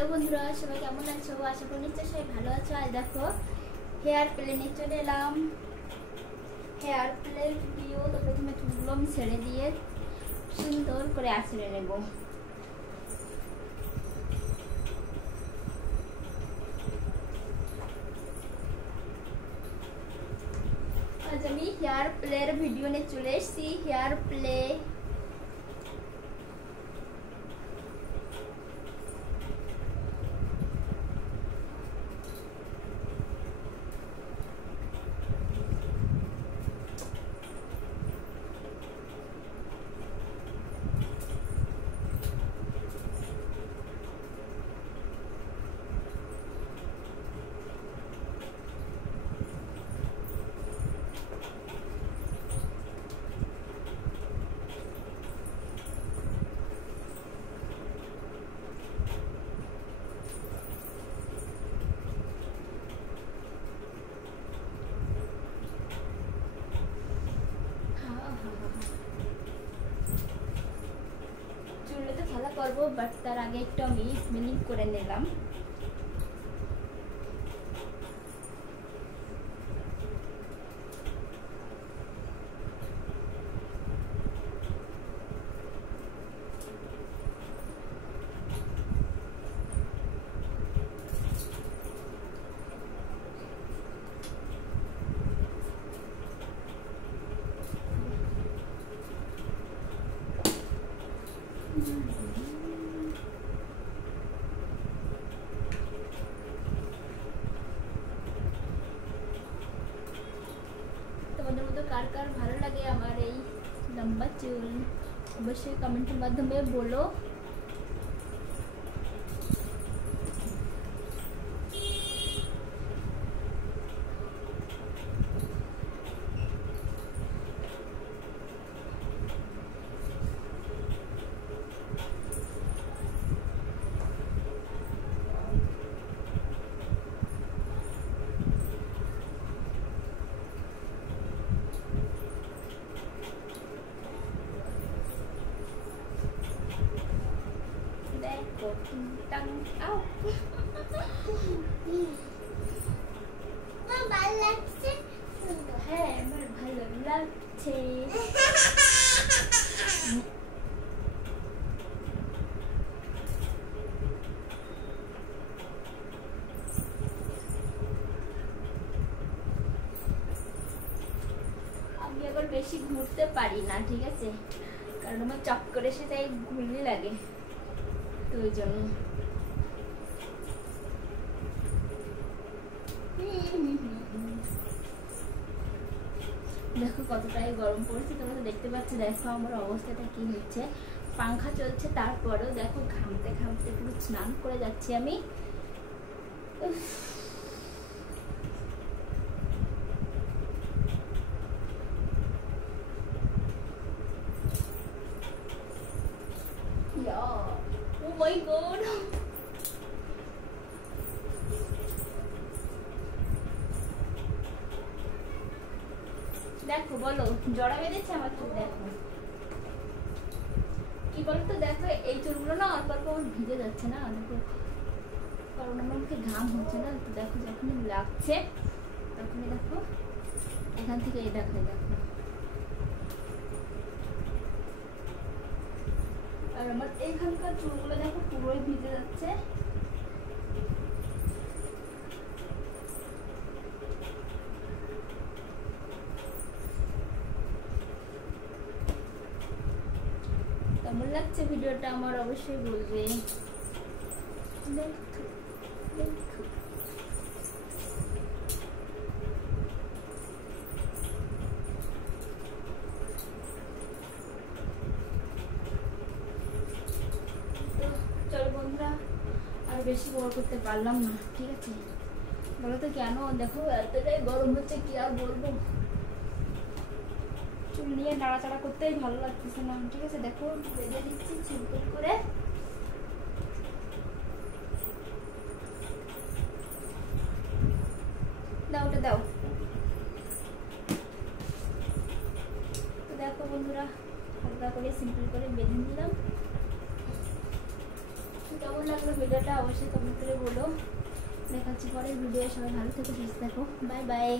হ্যালো বন্ধুরা, সবাই কেমন আছো? আশা করি নিশ্চয়ই সবাই ভালো আছো। আজ দেখো হেয়ার প্লেনে চলে এলাম। Hair plane video. তো প্রথমে চুলগুলো আমি ছেড়ে দিয়ে সুন্দর করে আঁচড়ে নেব। আজ আমি হেয়ার প্লের ভিডিও নিয়ে চলে এসেছি। হেয়ার প্লে চুলে তো খেলা করবো, বাট তার আগে একটু আমি স্মেলিং করে নিলাম। তোমাদের মতো কার কার ভালো লাগে আমার এই লম্বা চুল, অবশ্যই কমেন্টের মাধ্যমে বলো। হ্যাঁ, আমার ভালো লাগছে। আমি আবার বেশি ঘুরতে পারি না, ঠিক আছে, কারণ আমার চক্কর এসে যাই, ঘুরলে লাগে, তো ওই জন্য। দেখো কতটাই গরম পড়েছে, তোমরা তো দেখতে পাচ্ছ। দেখো আমার অবস্থাটা কি হচ্ছে, পাংখা চলছে, তারপরেও দেখো ঘামতে ঘামতে পুরো স্নান করে যাচ্ছি আমি। Oh my god! দেখো বলো, জড়া বেঁধেছে আমার চুল। দেখো কি বলতো, দেখো এই চুলগুলো না অল্প অল্প আমার ভিজে যাচ্ছে না, দেখো, কারণ আমার মুখে ঘাম হচ্ছে না। তো দেখো যখনই লাগছে তখনই দেখো এখান থেকে এই দেখো, দেখো, আর আমার এইখানকার চুলগুলো দেখো পুরোই ভিজে যাচ্ছে। কেমন লাগছে ভিডিওটা আমার অবশ্যই বলবে। চলো বন্ধুরা, আর বেশি বড় করতে পারলাম না, ঠিক আছে, বলো তো কেন? দেখো এতটাই গরম হচ্ছে, কি আর বলবো, চুল নিয়ে নাড়াচাড়া করতেই ভালো লাগতেছে না, ঠিক আছে। দেখো বেঁধে দিচ্ছি সিম্পল করে। দাও ওটা দাও। তো দেখো বন্ধুরা, হালকা করে সিম্পল করে বেঁধে নিলাম। কেমন কেমন লাগলো ভিডিওটা অবশ্যই কমেন্ট করে বলো। দেখা হচ্ছে পরের ভিডিও। সবাই ভালো থেকো, সুস্থ থাকো, বাই বাই।